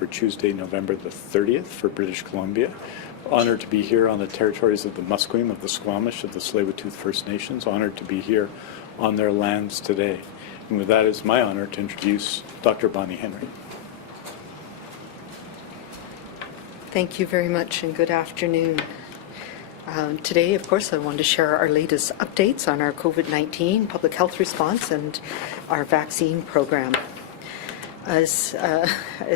for Tuesday, November the 30th for British Columbia. Honored to be here on the territories of the Musqueam, of the Squamish, of the Tsleil-Waututh First Nations. Honored to be here on their lands today. And with that, it's my honor to introduce Dr. Bonnie Henry. Thank you very much and good afternoon. Today, of course, I want to share our latest updates on our COVID-19 public health response and our vaccine program. As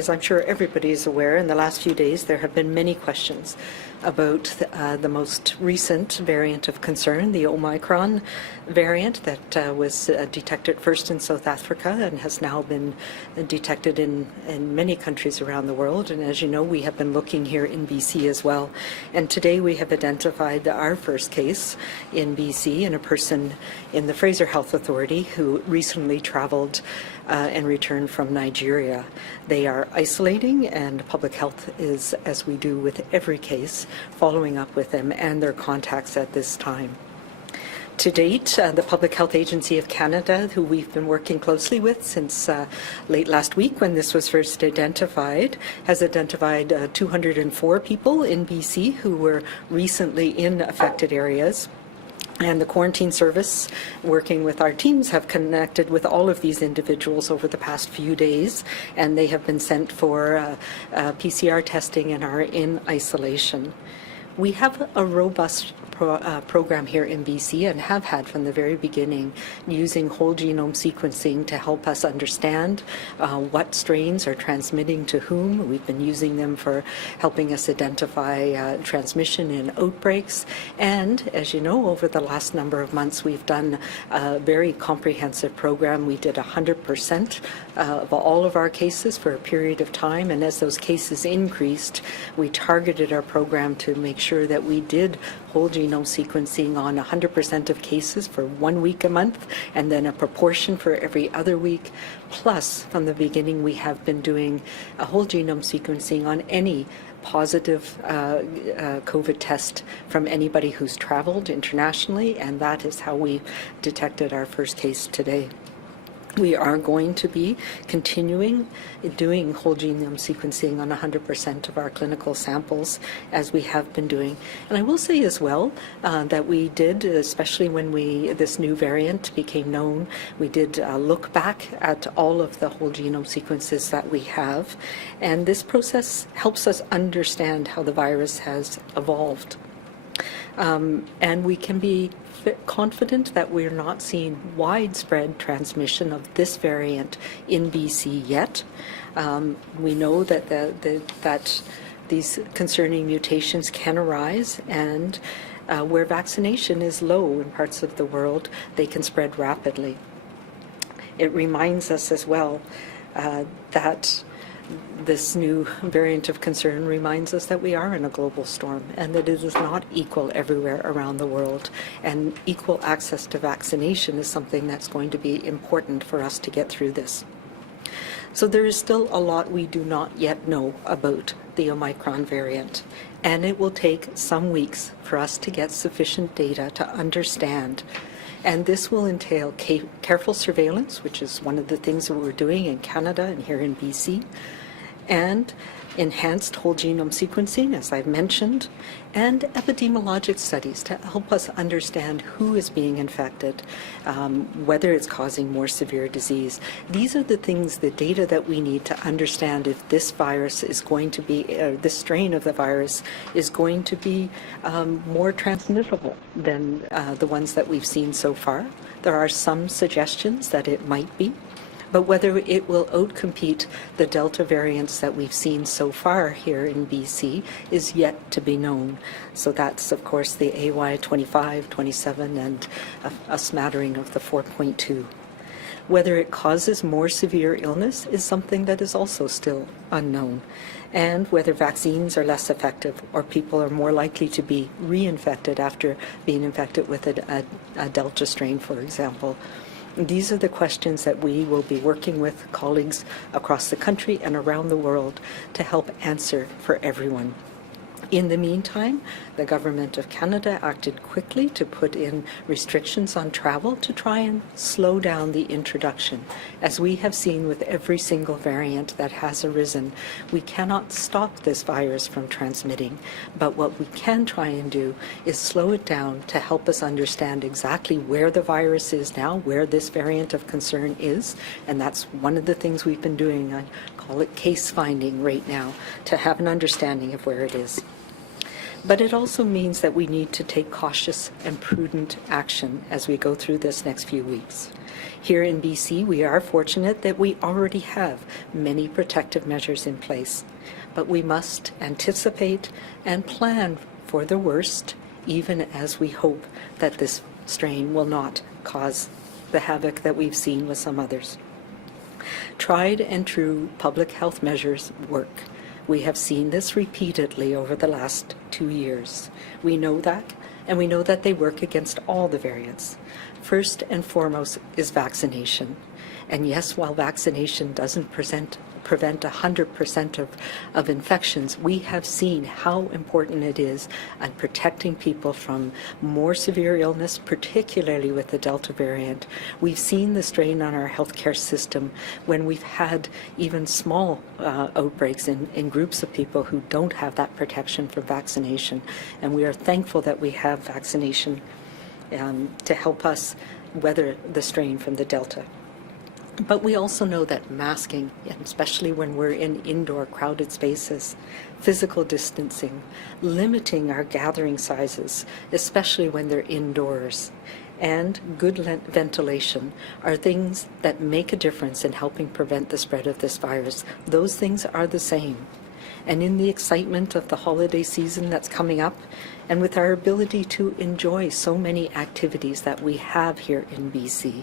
I'm sure everybody is aware, in the last few days there have been many questions about the most recent variant of concern, the Omicron variant that was detected first in South Africa and has now been detected in many countries around the world. And as you know, we have been looking here in BC as well. And today we have identified our first case in BC in a person in the Fraser Health Authority who recently traveled and returned from Nigeria. They are isolating, and public health is, as we do with every case, following up with them and their contacts at this time. To date, the Public Health Agency of Canada, who we've been working closely with since late last week when this was first identified, has identified 204 people in BC who were recently in affected areas. And the quarantine service, working with our teams, have connected with all of these individuals over the past few days, and they have been sent for PCR testing and are in isolation. We have a robust program here in BC and have had from the very beginning, using whole genome sequencing to help us understand what strains are transmitting to whom. We've been using them for helping us identify transmission in outbreaks. And as you know, over the last number of months, we've done a very comprehensive program. We did 100% of all of our cases for a period of time. And as those cases increased, we targeted our program to make sure that we did whole genome sequencing on 100% of cases for 1 week a month, and then a proportion for every other week. Plus, from the beginning, we have been doing a whole genome sequencing on any positive COVID test from anybody who's traveled internationally, and that is how we detected our first case today. We are going to be continuing doing whole genome sequencing on 100% of our clinical samples, as we have been doing. And I will say as well that we did, especially when this new variant became known, we did look back at all of the whole genome sequences that we have. And this process helps us understand how the virus has evolved. And we can be confident that we're not seeing widespread transmission of this variant in BC yet. We know that that these concerning mutations can arise, and where vaccination is low in parts of the world, they can spread rapidly. It reminds us as well that this new variant of concern reminds us that we are in a global storm and that it is not equal everywhere around the world. And equal access to vaccination is something that's going to be important for us to get through this. So there is still a lot we do not yet know about the Omicron variant, and it will take some weeks for us to get sufficient data to understand. And this will entail careful surveillance, which is one of the things that we're doing in Canada and here in BC, and enhanced whole genome sequencing, as I've mentioned, and epidemiologic studies to help us understand who is being infected, whether it's causing more severe disease. These are the things, the data that we need to understand if this virus is going to be, this strain of the virus is going to be more transmissible than the ones that we've seen so far. There are some suggestions that it might be, but whether it will outcompete the Delta variants that we've seen so far here in BC is yet to be known. So that's, of course, the AY25, 27, and a smattering of the 4.2. Whether it causes more severe illness is something that is also still unknown. And whether vaccines are less effective or people are more likely to be reinfected after being infected with a Delta strain, for example. These are the questions that we will be working with colleagues across the country and around the world to help answer for everyone. In the meantime, the Government of Canada acted quickly to put in restrictions on travel to try and slow down the introduction. As we have seen with every single variant that has arisen, we cannot stop this virus from transmitting, but what we can try and do is slow it down to help us understand exactly where the virus is now, where this variant of concern is, and that's one of the things we've been doing. I call it case finding right now, to have an understanding of where it is. But it also means that we need to take cautious and prudent action as we go through this next few weeks. Here in BC, we are fortunate that we already have many protective measures in place, but we must anticipate and plan for the worst, even as we hope that this strain will not cause the havoc that we've seen with some others. Tried and true public health measures work. We have seen this repeatedly over the last 2 years. We know that, and we know that they work against all the variants. First and foremost is vaccination. And yes, while vaccination doesn't prevent 100% of infections, we have seen how important it is at protecting people from more severe illness, particularly with the Delta variant. We've seen the strain on our healthcare system when we've had even small outbreaks in groups of people who don't have that protection from vaccination. And we are thankful that we have vaccination to help us weather the strain from the Delta. But we also know that masking, and especially when we're in indoor crowded spaces, physical distancing, limiting our gathering sizes, especially when they're indoors, and good ventilation are things that make a difference in helping prevent the spread of this virus. Those things are the same. And in the excitement of the holiday season that's coming up, and with our ability to enjoy so many activities that we have here in BC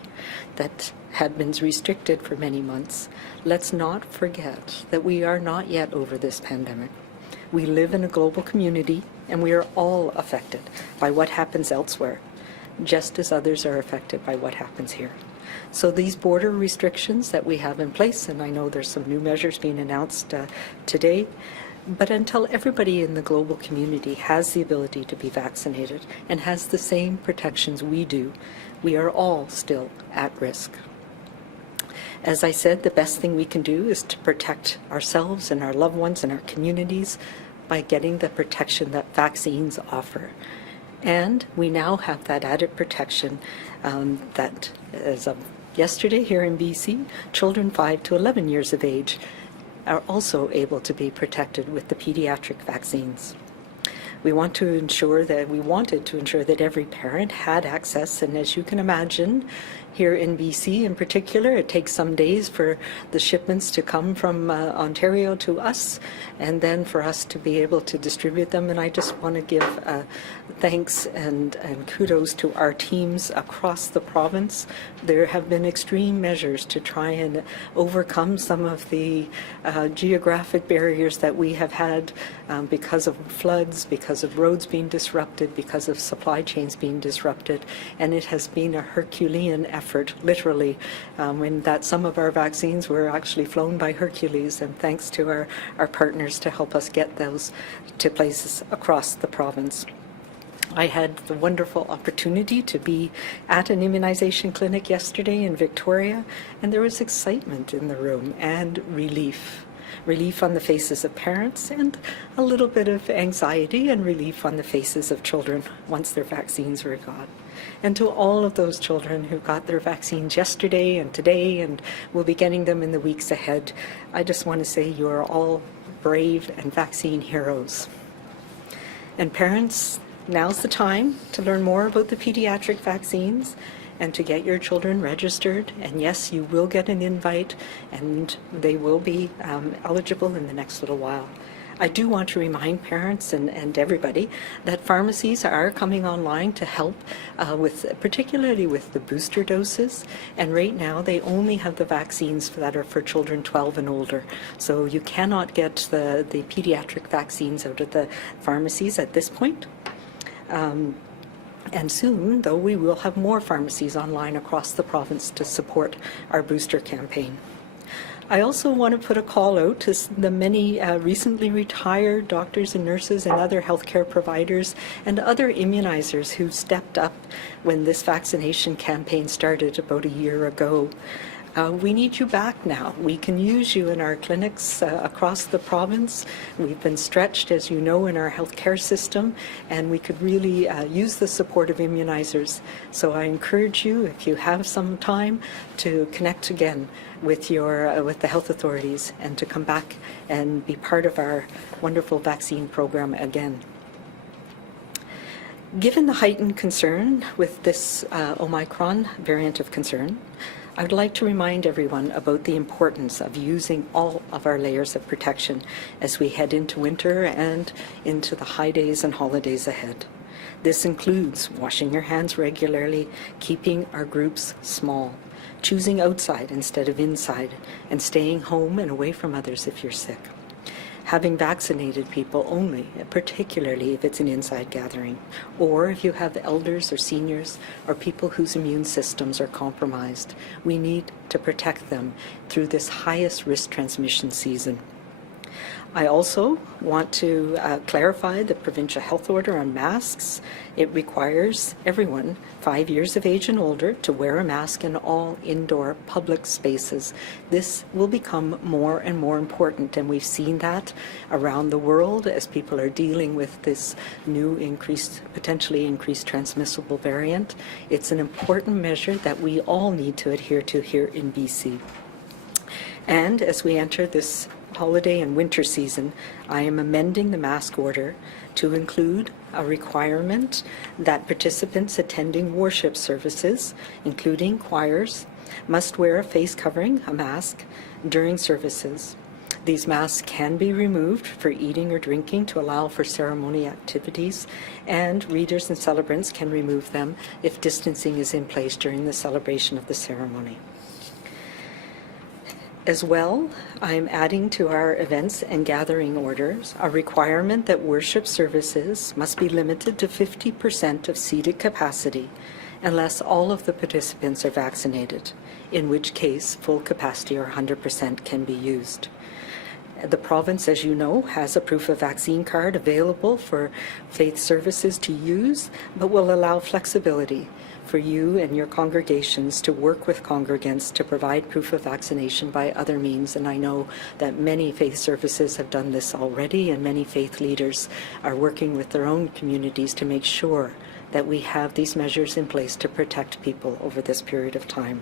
that had been restricted for many months, let's not forget that we are not yet over this pandemic. We live in a global community, and we are all affected by what happens elsewhere, just as others are affected by what happens here. So these border restrictions that we have in place, and I know there's some new measures being announced today, but until everybody in the global community has the ability to be vaccinated and has the same protections we do, we are all still at risk. As I said, the best thing we can do is to protect ourselves and our loved ones and our communities by getting the protection that vaccines offer. And we now have that added protection that, as of yesterday here in BC, children 5 to 11 years of age are also able to be protected with the pediatric vaccines. We wanted to ensure that every parent had access, and as you can imagine, here in BC in particular, it takes some days for the shipments to come from Ontario to us, and then for us to be able to distribute them. And I just want to give thanks and kudos to our teams across the province. There have been extreme measures to try and overcome some of the geographic barriers that we have had because of floods, because of roads being disrupted, because of supply chains being disrupted, and it has been a Herculean effort, literally, when that some of our vaccines were actually flown by Hercules, and thanks to our partners to help us get those to places across the province. I had the wonderful opportunity to be at an immunization clinic yesterday in Victoria, and there was excitement in the room and relief. Relief on the faces of parents, and a little bit of anxiety and relief on the faces of children once their vaccines were got. And to all of those children who got their vaccines yesterday and today and will be getting them in the weeks ahead, I just want to say you are all brave and vaccine heroes. And parents, now's the time to learn more about the pediatric vaccines and to get your children registered. And yes, you will get an invite, and they will be eligible in the next little while. I do want to remind parents and everybody that pharmacies are coming online to help particularly with the booster doses. And right now they only have the vaccines that are for children 12 and older. So you cannot get the pediatric vaccines out of the pharmacies at this point. And soon, though, we will have more pharmacies online across the province to support our booster campaign. I also want to put a call out to the many recently retired doctors and nurses and other healthcare providers and other immunizers who stepped up when this vaccination campaign started about a year ago. We need you back now. We can use you in our clinics across the province. We've been stretched, as you know, in our healthcare system, and we could really use the support of immunizers. So I encourage you, if you have some time, to connect again with the health authorities and to come back and be part of our wonderful vaccine program again. Given the heightened concern with this Omicron variant of concern, I would like to remind everyone about the importance of using all of our layers of protection as we head into winter and into the high days and holidays ahead. This includes washing your hands regularly, keeping our groups small, choosing outside instead of inside, and staying home and away from others if you're sick. Having vaccinated people only, particularly if it's an inside gathering, or if you have elders or seniors or people whose immune systems are compromised. We need to protect them through this highest risk transmission season. I also want to clarify the provincial health order on masks. It requires everyone 5 years of age and older to wear a mask in all indoor public spaces. This will become more and more important, and we've seen that around the world as people are dealing with this new potentially increased transmissible variant. It's an important measure that we all need to adhere to here in BC. And as we enter this holiday and winter season, I am amending the mask order to include a requirement that participants attending worship services, including choirs, must wear a face covering, a mask, during services. These masks can be removed for eating or drinking to allow for ceremony activities, and readers and celebrants can remove them if distancing is in place during the celebration of the ceremony. As well, I am adding to our events and gathering orders a requirement that worship services must be limited to 50% of seated capacity unless all of the participants are vaccinated, in which case full capacity or 100% can be used. The province, as you know, has a proof of vaccine card available for faith services to use, but will allow flexibility for you and your congregations to work with congregants to provide proof of vaccination by other means. And I know that many faith services have done this already, and many faith leaders are working with their own communities to make sure that we have these measures in place to protect people over this period of time.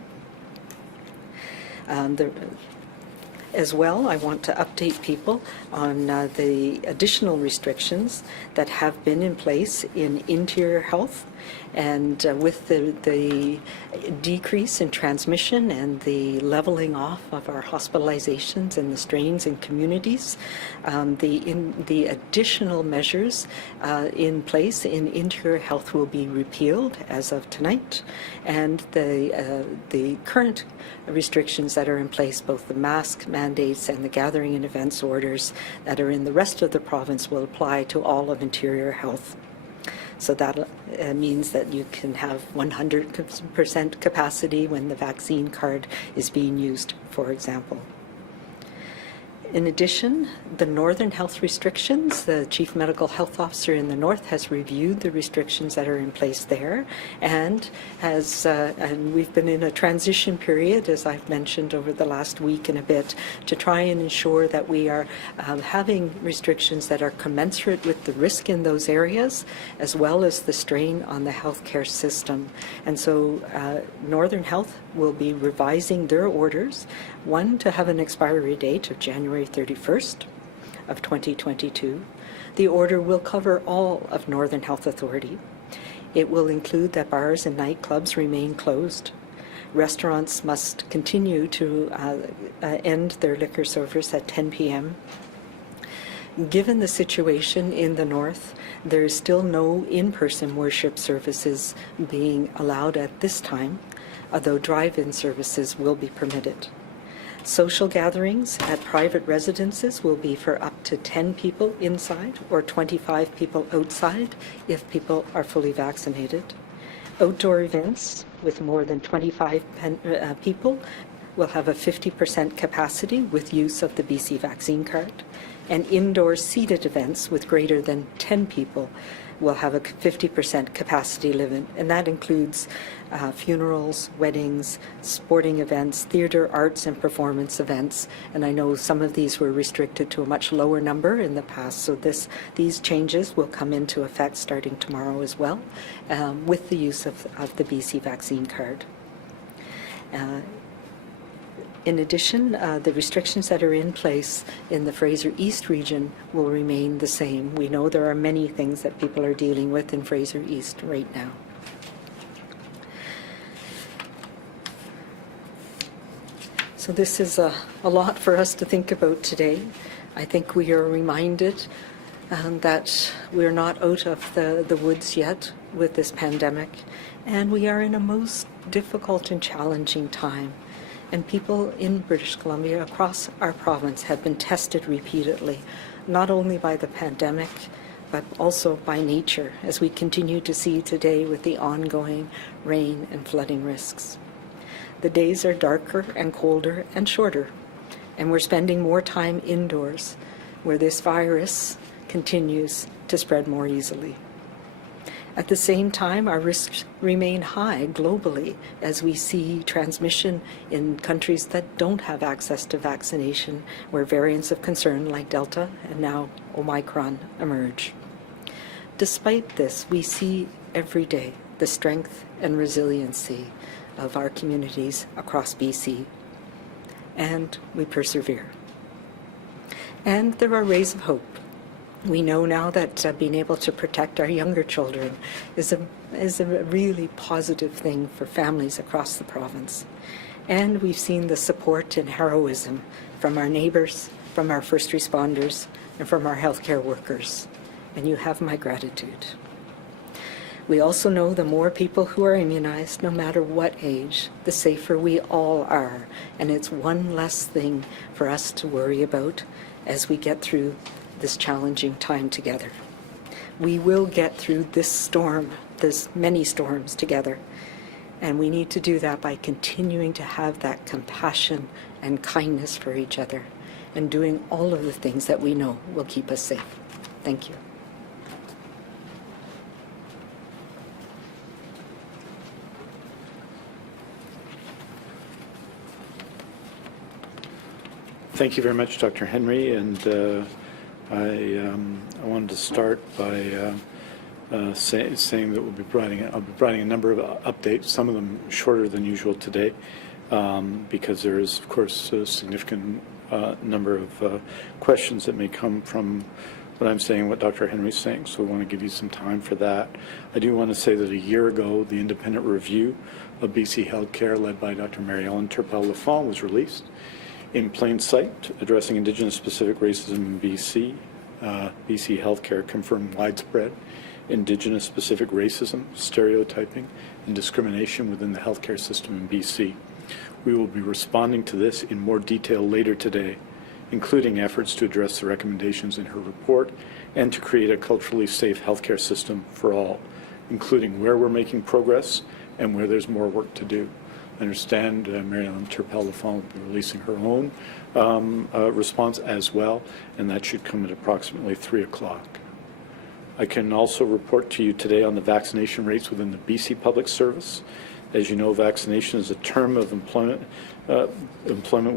As well, I want to update people on the additional restrictions that have been in place in interior health, and with the decrease in transmission and the leveling off of our hospitalizations and the strains in communities, the additional measures in place in interior health will be repealed as of tonight, and the current restrictions that are in place, both the mask mandates and the gathering and events orders that are in the rest of the province, will apply to all of interior health. So that means that you can have 100% capacity when the vaccine card is being used, for example. In addition, the northern health restrictions, the Chief Medical Health Officer in the north has reviewed the restrictions that are in place there, and we've been in a transition period, as I've mentioned, over the last week and a bit, to try and ensure that we are having restrictions that are commensurate with the risk in those areas, as well as the strain on the healthcare system. And so Northern Health will be revising their orders, one to have an expiry date of January 31st of 2022. The order will cover all of Northern Health Authority. It will include that bars and nightclubs remain closed. Restaurants must continue to end their liquor service at 10 p.m. Given the situation in the north, there is still no in-person worship services being allowed at this time, although drive-in services will be permitted. Social gatherings at private residences will be for up to 10 people inside or 25 people outside if people are fully vaccinated. Outdoor events with more than 25 people will have a 50% capacity with use of the BC vaccine card, and indoor seated events with greater than 10 people will have a 50% capacity limit, and that includes funerals, weddings, sporting events, theatre, arts and performance events, and I know some of these were restricted to a much lower number in the past, so these changes will come into effect starting tomorrow as well, with the use of the BC vaccine card. In addition, the restrictions that are in place in the Fraser East region will remain the same. We know there are many things that people are dealing with in Fraser East right now. So this is a lot for us to think about today. I think we are reminded that we're not out of the woods yet with this pandemic, and we are in a most difficult and challenging time. And people in British Columbia across our province have been tested repeatedly, not only by the pandemic, but also by nature, as we continue to see today with the ongoing rain and flooding risks. The days are darker and colder and shorter, and we're spending more time indoors, where this virus continues to spread more easily. At the same time, our risks remain high globally as we see transmission in countries that don't have access to vaccination, where variants of concern like Delta and now Omicron emerge. Despite this, we see every day the strength and resiliency of our communities across BC, and we persevere. And there are rays of hope. We know now that being able to protect our younger children is a really positive thing for families across the province. And we've seen the support and heroism from our neighbours, from our first responders, and from our healthcare workers. And you have my gratitude. We also know the more people who are immunized, no matter what age, the safer we all are. And it's one less thing for us to worry about as we get through this challenging time together. We will get through this storm, this many storms together, and we need to do that by continuing to have that compassion and kindness for each other and doing all of the things that we know will keep us safe. Thank you. Thank you very much, Dr. Henry, and I wanted to start by saying that I'll be providing a number of updates, some of them shorter than usual today, because there is, of course, a significant number of questions that may come from what I'm saying, what Dr. Henry's saying, so we want to give you some time for that. I do want to say that a year ago, the independent review of BC Healthcare, led by Dr. Mary Ellen Turpel-Lafont, was released. In plain sight, addressing Indigenous-specific racism in BC, BC Healthcare confirmed widespread Indigenous-specific racism, stereotyping, and discrimination within the healthcare system in BC. We will be responding to this in more detail later today, including efforts to address the recommendations in her report and to create a culturally safe healthcare system for all, including where we're making progress and where there's more work to do. I understand Mary Ellen Turpel-Lafont will be releasing her own response as well, and that should come at approximately 3 o'clock. I can also report to you today on the vaccination rates within the BC Public Service. As you know, vaccination is a term of employment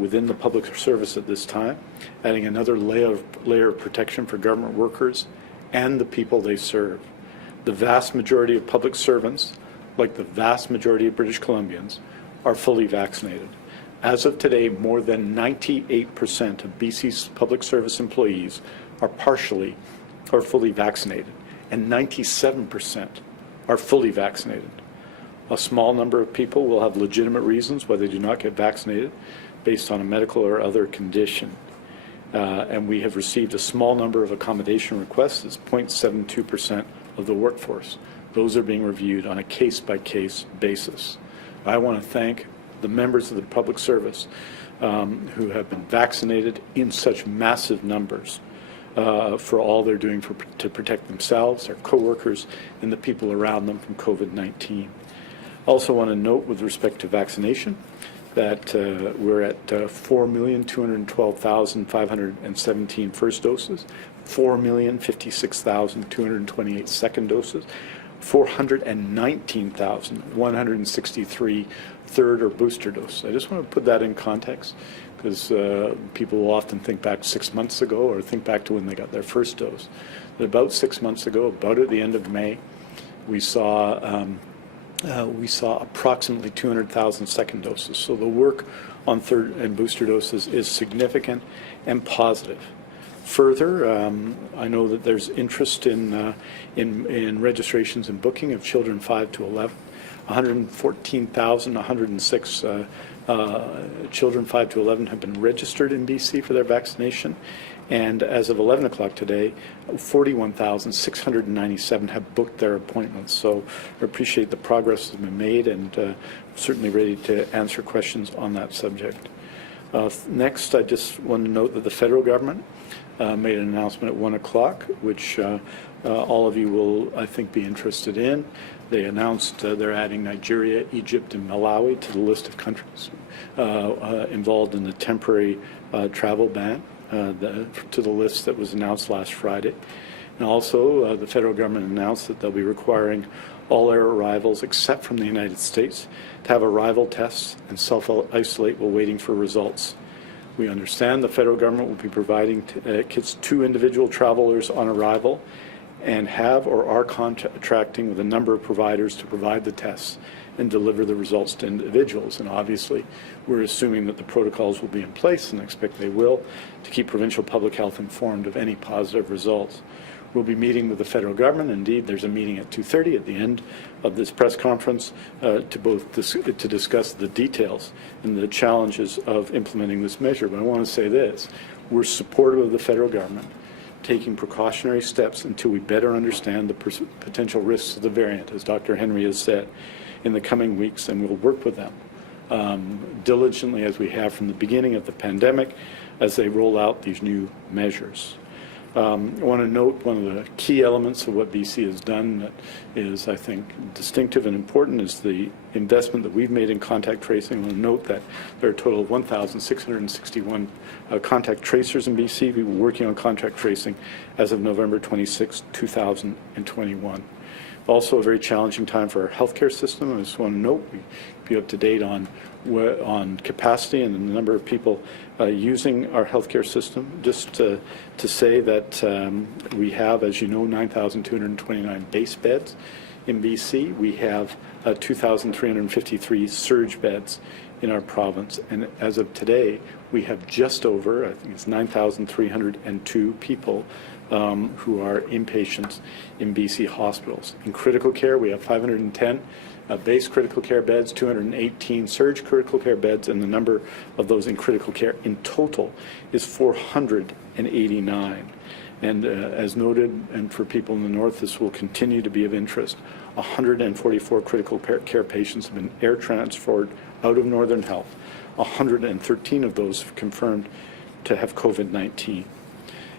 within the public service at this time, adding another layer of protection for government workers and the people they serve. The vast majority of public servants, like the vast majority of British Columbians, are fully vaccinated. As of today, more than 98% of BC's public service employees are partially or fully vaccinated, and 97% are fully vaccinated. A small number of people will have legitimate reasons why they do not get vaccinated based on a medical or other condition. And we have received a small number of accommodation requests. It's 0.72% of the workforce. Those are being reviewed on a case-by-case basis. I want to thank the members of the public service who have been vaccinated in such massive numbers for all they're doing to protect themselves, their coworkers, and the people around them from COVID-19. I also want to note with respect to vaccination that we're at 4,212,517 first doses, 4,056,228 second doses, 419,163 third or booster doses. I just want to put that in context because people will often think back 6 months ago or think back to when they got their first dose. But about 6 months ago, about at the end of May, we saw approximately 200,000 second doses. So the work on third and booster doses is significant and positive. Further, I know that there's interest in registrations and booking of children 5 to 11. 114,106 children 5 to 11 have been registered in BC for their vaccination. And as of 11 o'clock today, 41,697 have booked their appointments. So I appreciate the progress that's been made and certainly ready to answer questions on that subject. Next, I just want to note that the federal government made an announcement at 1 o'clock, which all of you will, I think, be interested in. They announced they're adding Nigeria, Egypt, and Malawi to the list of countries involved in the temporary travel ban to the list that was announced last Friday. And also, the federal government announced that they'll be requiring all air arrivals except from the United States to have arrival tests and self-isolate while waiting for results. We understand the federal government will be providing kits to individual travelers on arrival and have or are contracting with a number of providers to provide the tests and deliver the results to individuals. And obviously, we're assuming that the protocols will be in place, and I expect they will, to keep provincial public health informed of any positive results. We'll be meeting with the federal government. Indeed, there's a meeting at 2:30 at the end of this press conference to discuss the details and the challenges of implementing this measure. But I want to say this: we're supportive of the federal government taking precautionary steps until we better understand the potential risks of the variant, as Dr. Henry has said, in the coming weeks, and we'll work with them diligently as we have from the beginning of the pandemic as they roll out these new measures. I want to note one of the key elements of what BC has done that is, I think, distinctive and important is the investment that we've made in contact tracing. I want to note that there are a total of 1,661 contact tracers in BC. We were working on contact tracing as of November 26, 2021. Also a very challenging time for our healthcare system. I just want to note, we be up to date on capacity and the number of people using our healthcare system. Just to say that we have, as you know, 9,229 base beds in BC. We have 2,353 surge beds in our province, and as of today, we have just over, I think it's 9,302 people who are inpatients in BC hospitals. In critical care, we have 510 base critical care beds, 218 surge critical care beds, and the number of those in critical care in total is 489. And as noted, and for people in the north, this will continue to be of interest. 144 critical care patients have been air transferred out of Northern Health. 113 of those have confirmed to have COVID-19.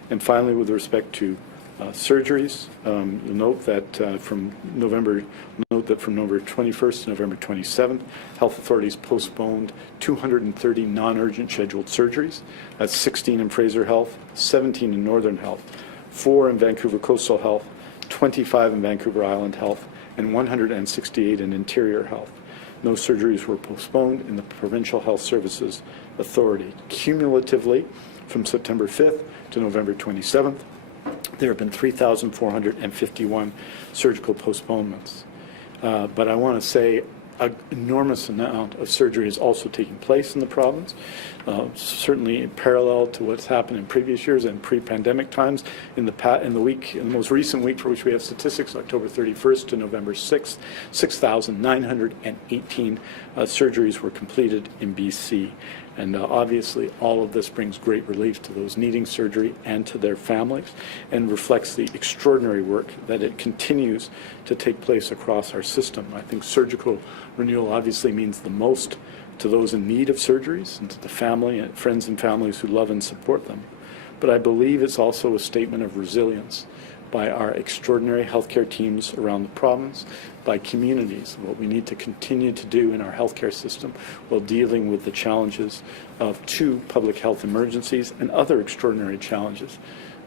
And finally, with respect to surgeries, note that from November 21st to November 27th, health authorities postponed 230 non-urgent scheduled surgeries. That's 16 in Fraser Health, 17 in Northern Health, 4 in Vancouver Coastal Health, 25 in Vancouver Island Health, and 168 in Interior Health. No surgeries were postponed in the Provincial Health Services Authority. Cumulatively, from September 5th to November 27th, there have been 3,451 surgical postponements. But I want to say an enormous amount of surgery is also taking place in the province, certainly in parallel to what's happened in previous years and pre-pandemic times. In the most recent week for which we have statistics, October 31st to November 6th, 6,918 surgeries were completed in BC. And obviously, all of this brings great relief to those needing surgery and to their families, and reflects the extraordinary work that it continues to take place across our system. I think surgical renewal obviously means the most to those in need of surgeries and to the family and friends and families who love and support them. But I believe it's also a statement of resilience by our extraordinary healthcare teams around the province, by communities, what we need to continue to do in our healthcare system while dealing with the challenges of 2 public health emergencies and other extraordinary challenges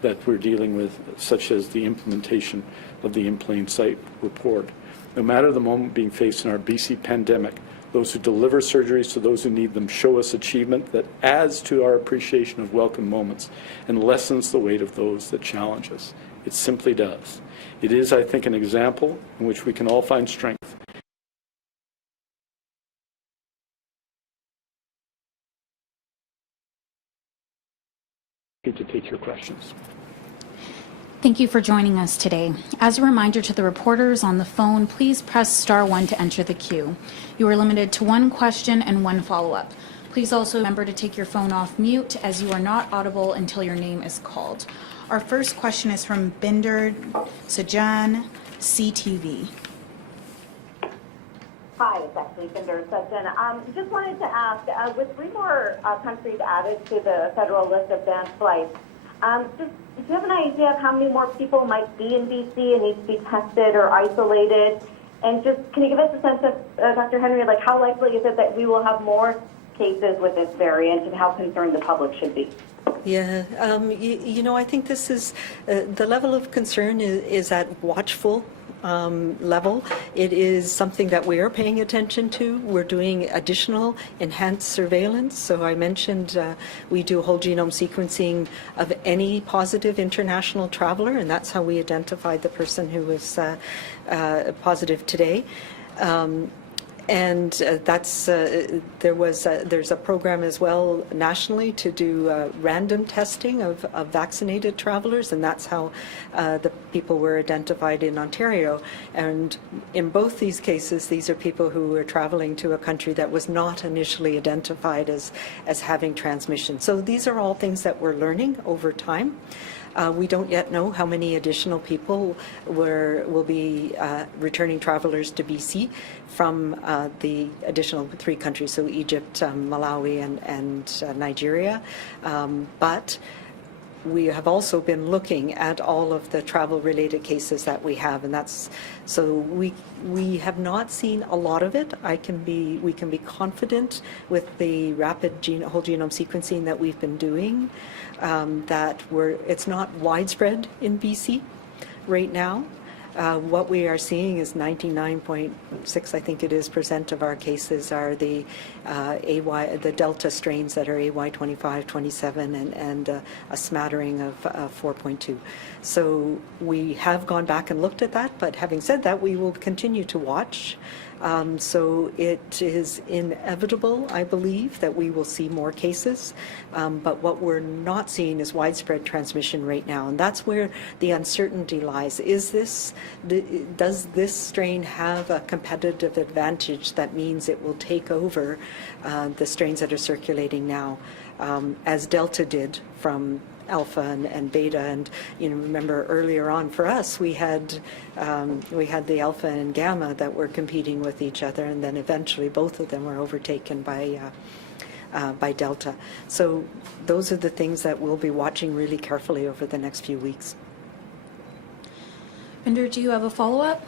that we're dealing with, such as the implementation of the In Plain Sight report. No matter the moment being faced in our BC pandemic, those who deliver surgeries to those who need them show us achievement that adds to our appreciation of welcome moments and lessens the weight of those that challenge us. It simply does. It is, I think, an example in which we can all find strength. To take your questions. Thank you for joining us today. As a reminder to the reporters on the phone, please press *1 to enter the queue. You are limited to 1 question and 1 follow-up. Please also remember to take your phone off mute as you are not audible until your name is called. Our first question is from Binder Sajan, CTV. Hi, it's actually Binder Sajan. Just wanted to ask, with 3 more countries added to the federal list of banned flights, do you have an idea of how many more people might be in BC and need to be tested or isolated? And just, can you give us a sense of, Dr. Henry, like how likely is it that we will have more cases with this variant and how concerned the public should be? Yeah, you know, I think this is, the level of concern is at watchful level. It is something that we are paying attention to. We're doing additional enhanced surveillance. So I mentioned we do whole genome sequencing of any positive international traveler, and that's how we identified the person who was positive today. And there's a program as well nationally to do random testing of vaccinated travelers, and that's how the people were identified in Ontario. And in both these cases, these are people who were traveling to a country that was not initially identified as having transmission. So these are all things that we're learning over time. We don't yet know how many additional people will be returning travelers to BC from the additional 3 countries, so Egypt, Malawi, and Nigeria. But we have also been looking at all of the travel-related cases that we have, and that's so we have not seen a lot of it. We can be confident with the rapid whole genome sequencing that we've been doing that it's not widespread in BC right now. What we are seeing is 99.6, I think it is, % of our cases are the the Delta strains that are AY25, 27, and a smattering of 4.2. So we have gone back and looked at that, but having said that, we will continue to watch. So it is inevitable, I believe, that we will see more cases, but what we're not seeing is widespread transmission right now, and that's where the uncertainty lies. Does this strain have a competitive advantage that means it will take over the strains that are circulating now, as Delta did from Alpha and Beta? And remember earlier on for us we had the Alpha and Gamma that were competing with each other, and then eventually both of them were overtaken by Delta. So those are the things that we'll be watching really carefully over the next few weeks. Binder, do you have a follow-up?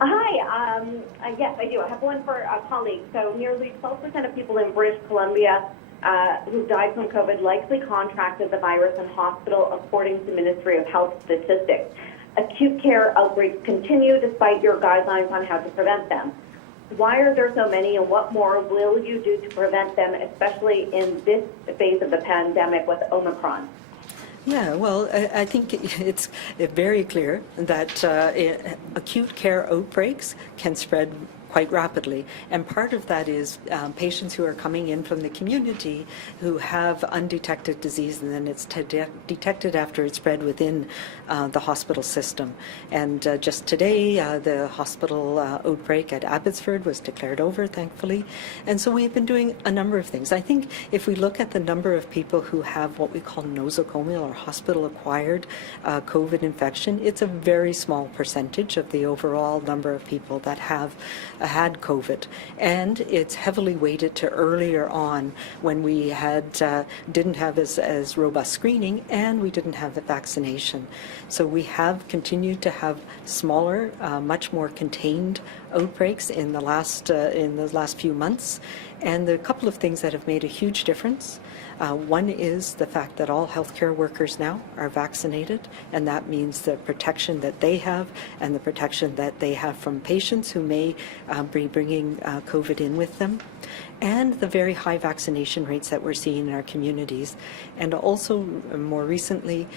Hi, yes, I do. I have one for a colleague. So nearly 12% of people in British Columbia who died from COVID likely contracted the virus in hospital, according to the Ministry of Health statistics. Acute care outbreaks continue despite your guidelines on how to prevent them. Why are there so many, and what more will you do to prevent them, especially in this phase of the pandemic with Omicron? Yeah, well, I think it's very clear that acute care outbreaks can spread quite rapidly, and part of that is patients who are coming in from the community who have undetected disease, and then it's detected after it's spread within the hospital system. And just today, the hospital outbreak at Abbotsford was declared over, thankfully. And so we've been doing a number of things. I think if we look at the number of people who have what we call nosocomial or hospital-acquired COVID infection, it's a very small percentage of the overall number of people that have had COVID. And it's heavily weighted to earlier on when we didn't have as robust screening and we didn't have the vaccination. So we have continued to have smaller, much more contained outbreaks in the last few months. And there are a couple of things that have made a huge difference. One is the fact that all healthcare workers now are vaccinated, and that means the protection that they have and the protection that they have from patients who may be bringing COVID in with them, and the very high vaccination rates that we're seeing in our communities. And also, more recently,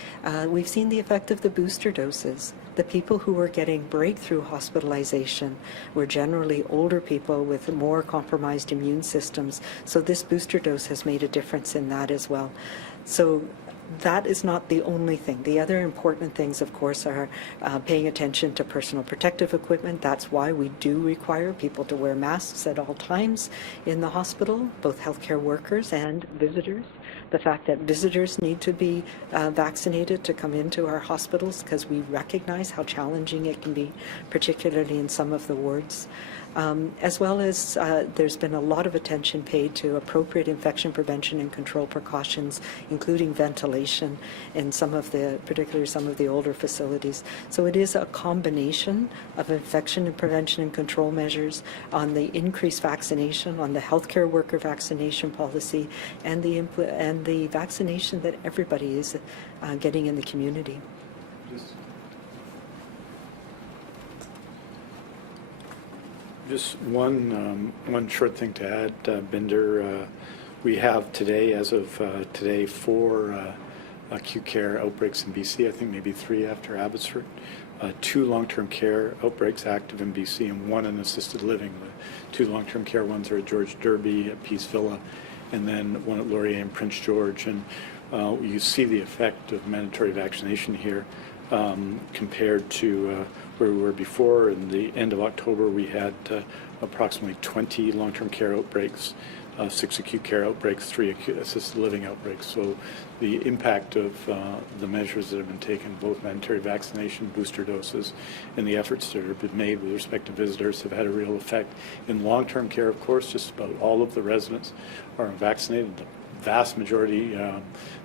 we've seen the effect of the booster doses. The people who were getting breakthrough hospitalization were generally older people with more compromised immune systems. So this booster dose has made a difference in that as well. So that is not the only thing. The other important things, of course, are paying attention to personal protective equipment. That's why we do require people to wear masks at all times in the hospital, both healthcare workers and visitors. The fact that visitors need to be vaccinated to come into our hospitals because we recognize how challenging it can be, particularly in some of the wards. As well as there's been a lot of attention paid to appropriate infection prevention and control precautions, including ventilation in particularly some of the older facilities. So it is a combination of infection and prevention and control measures on the increased vaccination, on the healthcare worker vaccination policy, and the vaccination that everybody is getting in the community. Just one short thing to add, Binder. We have today, as of today, 4 acute care outbreaks in BC. I think maybe 3 after Abbotsford. 2 long-term care outbreaks active in BC, and 1 in assisted living. The 2 long-term care ones are at George Derby, at Peace Villa, and then 1 at Laurier and Prince George. And you see the effect of mandatory vaccination here compared to where we were before. In the end of October, we had approximately 20 long-term care outbreaks, 6 acute care outbreaks, 3 acute assisted living outbreaks. So the impact of the measures that have been taken, both mandatory vaccination, booster doses, and the efforts that have been made with respect to visitors have had a real effect. In long-term care, of course, just about all of the residents are vaccinated, the vast majority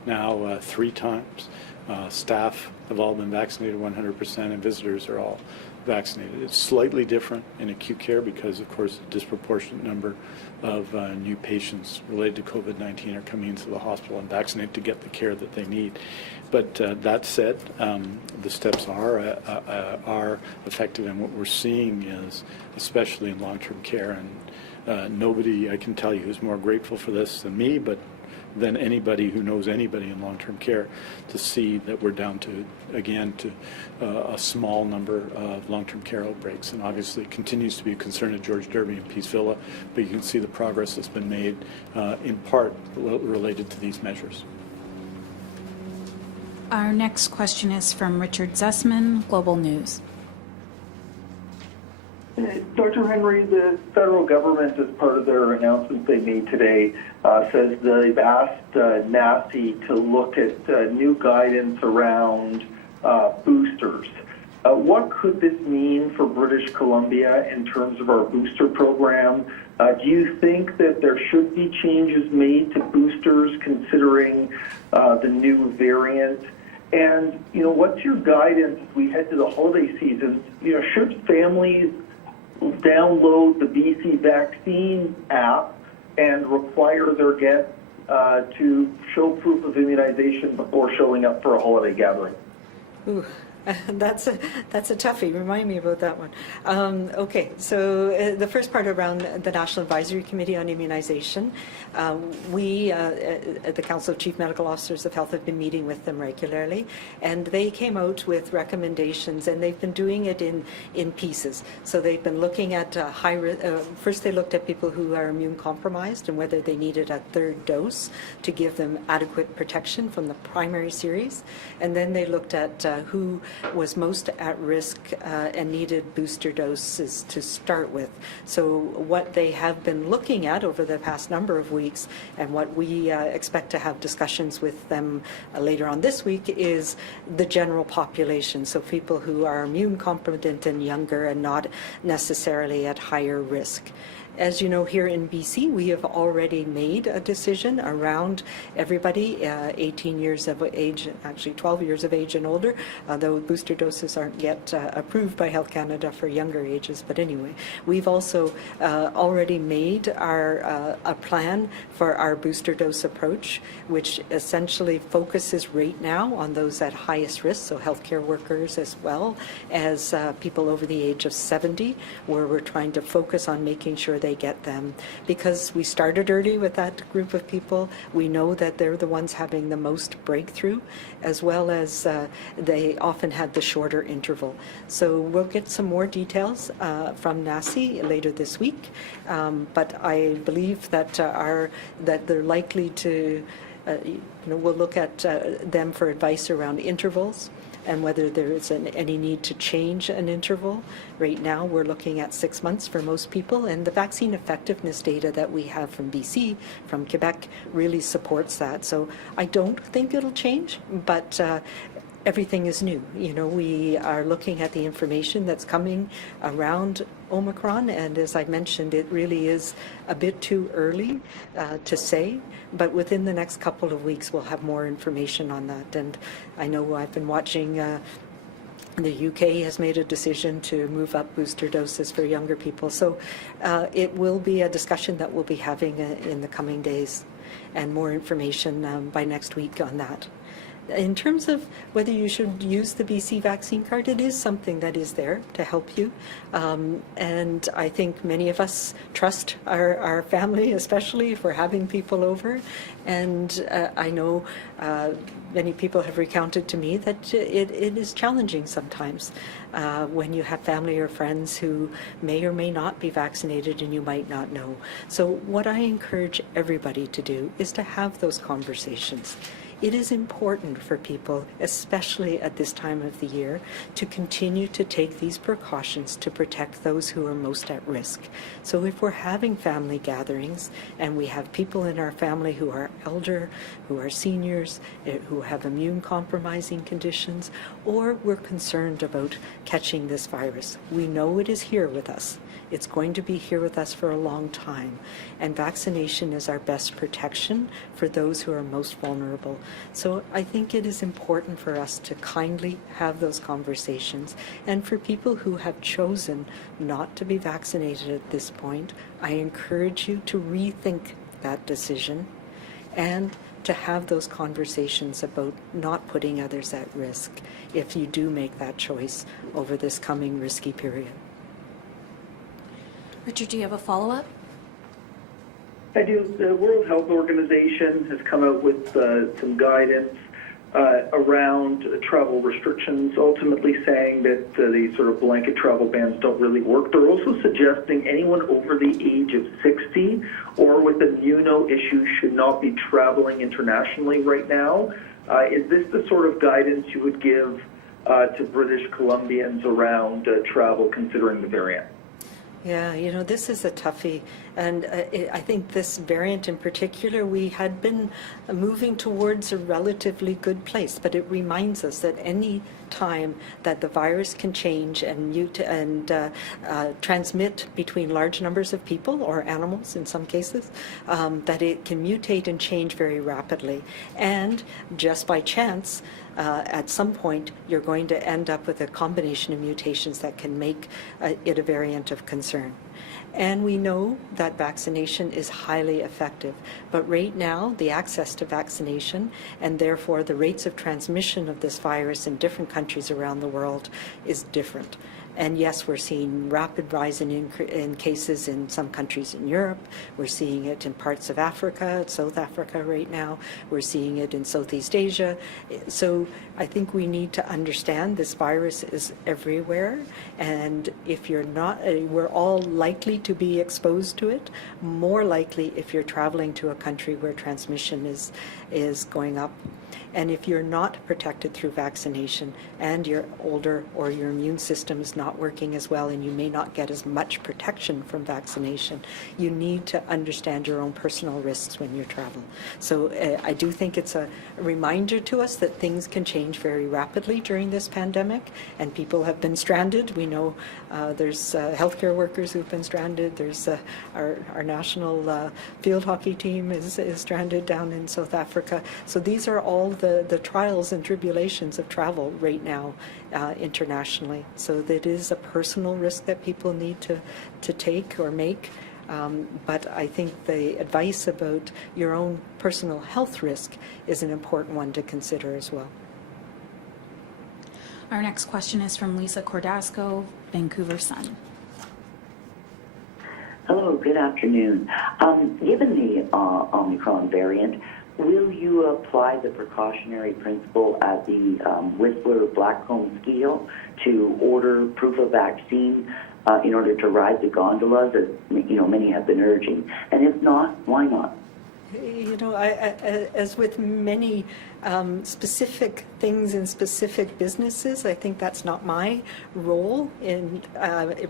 now 3 times. Staff have all been vaccinated 100%, and visitors are all vaccinated. It's slightly different in acute care because, of course, a disproportionate number of new patients related to COVID-19 are coming into the hospital and vaccinated to get the care that they need. But that said, the steps are effective, and what we're seeing is, especially in long-term care, and nobody, I can tell you, is more grateful for this than me, but than anybody who knows anybody in long-term care, to see that we're down to, again, to a small number of long-term care outbreaks. And obviously it continues to be a concern at George Derby and Peace Villa, but you can see the progress that's been made in part related to these measures. Our next question is from Richard Zussman, Global News. Dr. Henry, the federal government, as part of their announcement they made today, says they've asked NACI to look at new guidance around boosters. What could this mean for British Columbia in terms of our booster program? Do you think that there should be changes made to boosters considering the new variant? And, what's your guidance as we head to the holiday season? Should families download the BC Vaccine app and require their guests to show proof of immunization before showing up for a holiday gathering? Ooh. That's a toughie. Remind me about that one. Okay, so the first part around the National Advisory Committee on Immunization, we at the Council of Chief Medical Officers of Health have been meeting with them regularly, and they came out with recommendations, and they've been doing it in pieces. So they've been looking at first they looked at people who are immune compromised and whether they needed a 3rd dose to give them adequate protection from the primary series, and then they looked at who was most at risk and needed booster doses to start with. So what they have been looking at over the past number of weeks, and what we expect to have discussions with them later on this week, is the general population. So people who are immune competent and younger and not necessarily at higher risk. As you know, here in BC, we have already made a decision around everybody 18 years of age, actually 12 years of age and older, though booster doses aren't yet approved by Health Canada for younger ages. But anyway, we've also already made a plan for our booster dose approach, which essentially focuses right now on those at highest risk, so healthcare workers as well as people over the age of 70, where we're trying to focus on making sure they get them. Because we started early with that group of people, we know that they're the ones having the most breakthrough, as well as they often had the shorter interval. So we'll get some more details from NACI later this week, but I believe that that they're likely to, we'll look at them for advice around intervals, and whether there is any need to change an interval. Right now, we're looking at 6 months for most people, and the vaccine effectiveness data that we have from BC, from Quebec, really supports that. So I don't think it'll change, but everything is new. We are looking at the information that's coming around Omicron, and as I mentioned, it really is a bit too early to say, but within the next couple of weeks we'll have more information on that. And I know I've been watching the UK has made a decision to move up booster doses for younger people, so it will be a discussion that we'll be having in the coming days, and more information by next week on that. In terms of whether you should use the BC vaccine card, it is something that is there to help you. And I think many of us trust our family, especially if we're having people over. And I know many people have recounted to me that it is challenging sometimes when you have family or friends who may or may not be vaccinated and you might not know. So what I encourage everybody to do is to have those conversations. It is important for people, especially at this time of the year, to continue to take these precautions to protect those who are most at risk. So if we're having family gatherings and we have people in our family who are elder, who are seniors, who have immune compromising conditions, or we're concerned about catching this virus, we know it is here with us. It's going to be here with us for a long time, and vaccination is our best protection for those who are most vulnerable. So I think it is important for us to kindly have those conversations, and for people who have chosen not to be vaccinated at this point, I encourage you to rethink that decision and to have those conversations about not putting others at risk if you do make that choice over this coming risky period. Richard, do you have a follow-up? I do. The World Health Organization has come out with some guidance around travel restrictions, ultimately saying that the sort of blanket travel bans don't really work. They're also suggesting anyone over the age of 60 or with immuno issues should not be traveling internationally right now. Is this the sort of guidance you would give to British Columbians around travel considering the variant? Yeah, this is a toughie, and I think this variant in particular, we had been moving towards a relatively good place, but it reminds us that any time that the virus can change and transmit between large numbers of people or animals in some cases, that it can mutate and change very rapidly. And just by chance, at some point, you're going to end up with a combination of mutations that can make it a variant of concern. And we know that vaccination is highly effective. But right now, the access to vaccination and therefore the rates of transmission of this virus in different countries around the world is different. And yes, we're seeing rapid rise in cases in some countries in Europe. We're seeing it in parts of Africa, South Africa right now. We're seeing it in Southeast Asia. So I think we need to understand this virus is everywhere. And if you're not, we're all likely to be exposed to it, more likely if you're traveling to a country where transmission is going up. And if you're not protected through vaccination and you're older or your immune system is not working as well and you may not get as much protection from vaccination, you need to understand your own personal risks when you travel. So I do think it's a reminder to us that things can change very rapidly during this pandemic, and people have been stranded. We know there's healthcare workers who've been stranded. There's our national field hockey team is stranded down in South Africa. So these are all the trials and tribulations of travel right now internationally. So that is a personal risk that people need to take or make. But I think the advice about your own personal health risk is an important one to consider as well. Our next question is from Lisa Cordasco, Vancouver Sun. Hello, good afternoon. Given the Omicron variant, will you apply the precautionary principle at the Whistler Blackcomb ski hill to order proof of vaccine in order to ride the gondolas, as many have been urging? And if not, why not? You know, as with many specific things in specific businesses, I think that's not my role.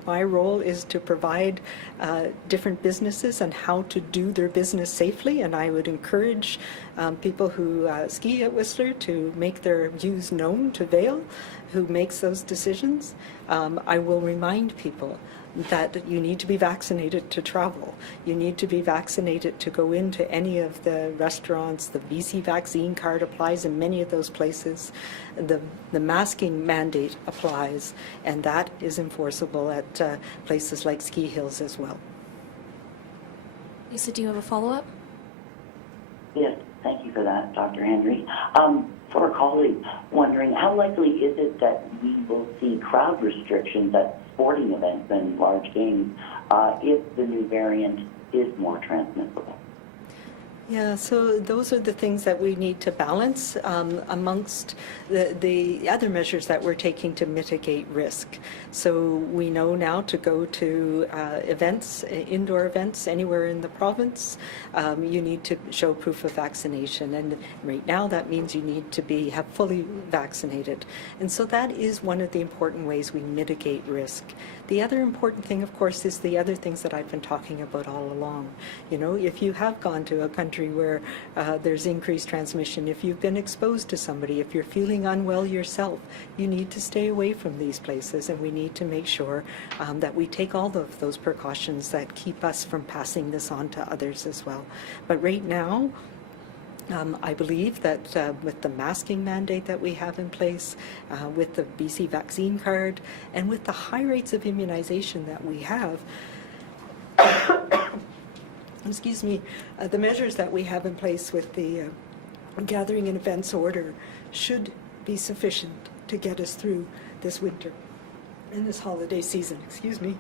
My role is to provide different businesses and how to do their business safely, and I would encourage people who ski at Whistler to make their views known to Vail, who makes those decisions. I will remind people that you need to be vaccinated to travel. You need to be vaccinated to go into any of the restaurants. The BC vaccine card applies in many of those places. The masking mandate applies, and that is enforceable at places like ski hills as well. Lisa, do you have a follow-up? Yes, thank you for that, Dr. Henry. For a colleague, wondering how likely is it that we will see crowd restrictions at sporting events and large games if the new variant is more transmissible? Yeah, so those are the things that we need to balance amongst the other measures that we're taking to mitigate risk. So we know now to go to events, indoor events, anywhere in the province, you need to show proof of vaccination. And right now that means you need to have fully vaccinated. And so that is one of the important ways we mitigate risk. The other important thing, of course, is the other things that I've been talking about all along. You know, if you have gone to a country where there's increased transmission, if you've been exposed to somebody, if you're feeling unwell yourself, you need to stay away from these places, and we need to make sure that we take all of those precautions that keep us from passing this on to others as well. But right now, I believe that with the masking mandate that we have in place, with the BC vaccine card, and with the high rates of immunization that we have, excuse me, the measures that we have in place with the gathering and events order should be sufficient to get us through this winter and this holiday season. Excuse me.